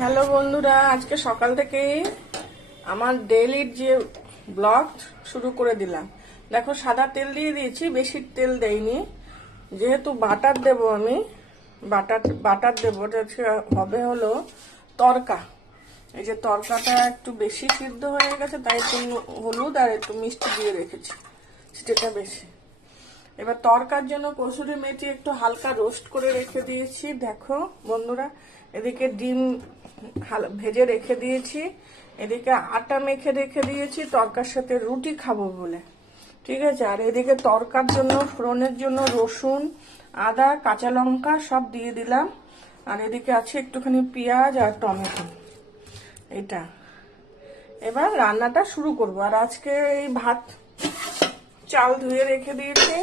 Hello বন্ধুরা, আজকে সকাল থেকেই আমার ডেইলির যে ব্লগ শুরু করে দিলাম। দেখো, সাদা তেল দিয়ে দিয়েছি, বেশি তেল দেইনি, যেহেতু বাটার দেব আমি। বাটার দেবো, হবে হলো তরকা। এই যে তরকাটা একটু বেশি সিদ্ধ হয়ে গেছে, তাই একটু হলুদ আর একটু মিষ্টি দিয়ে রেখেছি, সেটা বেশি। এবার তরকার জন্য কসুরি মেথি একটু হালকা রোস্ট করে রেখে দিয়েছি। দেখো বন্ধুরা, এদিকে ডিম ভেজে রেখে দিয়েছি, এদিকে আটা মেখে রেখে দিয়েছি তরকার সাথে রুটি খাবো বলে, ঠিক আছে। আর এদিকে তরকার জন্য ফোড়নের জন্য রসুন, আদা, কাঁচা লঙ্কা সব দিয়ে দিলাম। আর এদিকে আছে একটুখানি পেঁয়াজ আর টমেটো। এটা এবার রান্নাটা শুরু করব। আর আজকে এই ভাত চাল ধুয়ে রেখে দিয়েছি,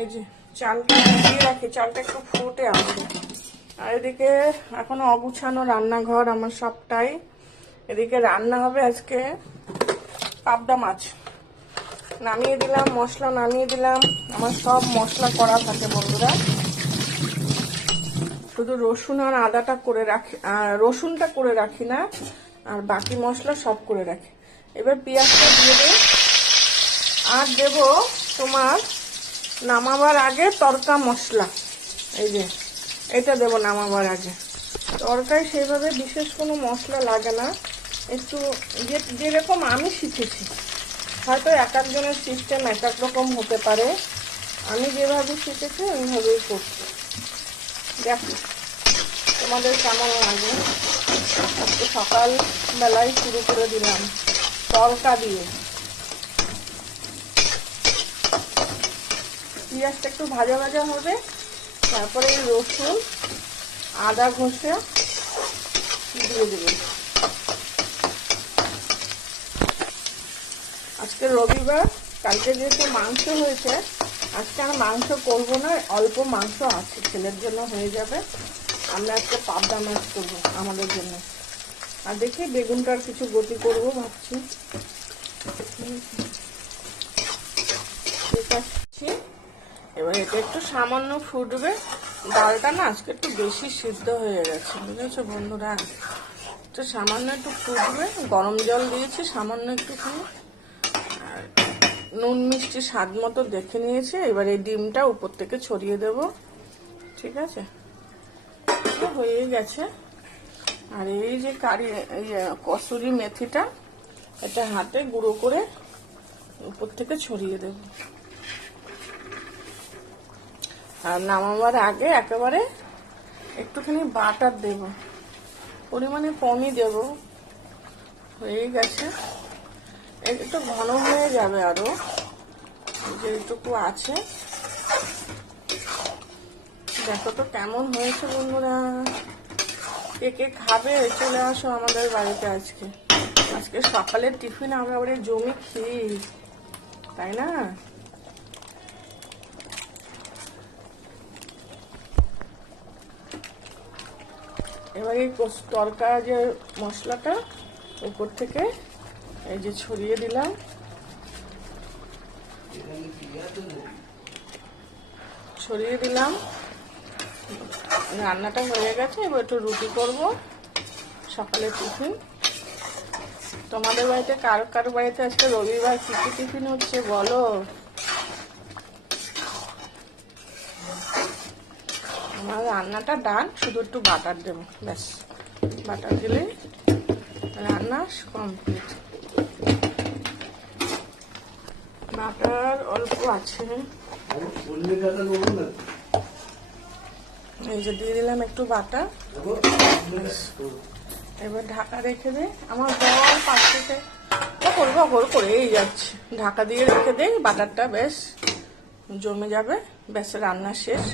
এই যে চালটা দিয়ে রাখি, চালটা একটু ফুটে আসবে। আর এদিকে এখনো অগুছানো রান্নাঘর আমার সবটাই। এদিকে রান্না হবে আজকে পাবদা মাছ। নামিয়ে দিলাম, মশলা নামিয়ে দিলাম। আমার সব মশলা করা থাকে বন্ধুরা, শুধু রসুন আর আদাটা করে রাখি, রসুনটা করে রাখি না, আর বাকি মশলা সব করে রাখি। এবার পেঁয়াজটা দিয়ে দেব, আর দেব তোমার নামাবার আগে তরকা মশলা। এই যে এটা দেবো নামাবার আগে। তরকায় সেইভাবে বিশেষ কোনো মশলা লাগে না, একটু যেরকম আমি শিখেছি। হয়তো এক একজনের সিস্টেম এক এক রকম হতে পারে, আমি যেভাবে শিখেছি ওইভাবেই করছি। দেখো তোমাদের কেমন লাগে। আজকে সকালবেলায় শুরু করে দিলাম তরকা দিয়ে। পেঁয়াজটা একটু ভাজা ভাজা হবে, তারপরে রসুন আদা ঘষে দিয়ে দেব। আজকে রবিবার, কালকে যেহেতু মাংস হয়েছে, আজকে আর মাংস করবো না, অল্প মাংস আছে, ছেলের জন্য হয়ে যাবে। আমরা আজকে পাবদা মাছ করবো আমাদের জন্য। আর দেখি বেগুনটার কিছু গতি করবো ভাবছি। ঠিক আছে, এবার এটা একটু সামান্য ফুটবে। ডালটা না আজকে একটু বেশি সিদ্ধ হয়ে গেছে, বুঝেছো বন্ধুরা। তো সামান্য একটু ফুটবে, গরম জল দিয়েছি সামান্য একটুখানি, আর নুন মিষ্টি স্বাদ মতো দেখে নিয়েছি। এবার এই ডিমটা উপর থেকে ছড়িয়ে দেব, ঠিক আছে। হয়ে গেছে। আর এই যে কসুরি মেথিটা, এটা হাতে গুঁড়ো করে উপর থেকে ছড়িয়ে দেব। আর নামাবার আগে একেবারে একটুখানি বাটার দেব, পরিমাণে কমই দেব। হয়ে গেছে, একটু ঘন হয়ে যাবে আরো, যেটুকু আছে। দেখো তো কেমন হয়েছে বন্ধুরা। কে কে খাবে চলে আসো আমাদের বাড়িতে। আজকে সকালের টিফিন একেবারে জমি ক্ষীর, তাই না। এবার এই তরকা যে মশলাটা উপর থেকে এই যে ছড়িয়ে দিলাম। রান্নাটা হয়ে গেছে, এবার একটু রুটি করব সকালে টিফিন। তোমাদের বাড়িতে কারো বাড়িতে আজকে রবিবার কি কি টিফিন হচ্ছে বলো। আমার রান্নাটা ডান, শুধু একটু বাটার দেবো, ব্যাস। বাটার দিলে রান্না কমপ্লিট। বাটার অল্প আছে, এই যে দিয়ে দিলাম একটু বাটার। এবার ঢাকা রেখে দে। আমার বর পাশ থেকে করেই যাচ্ছে, ঢাকা দিয়ে রেখে দে, বাটারটা বেশ জমে যাবে, ব্যাস রান্না শেষ।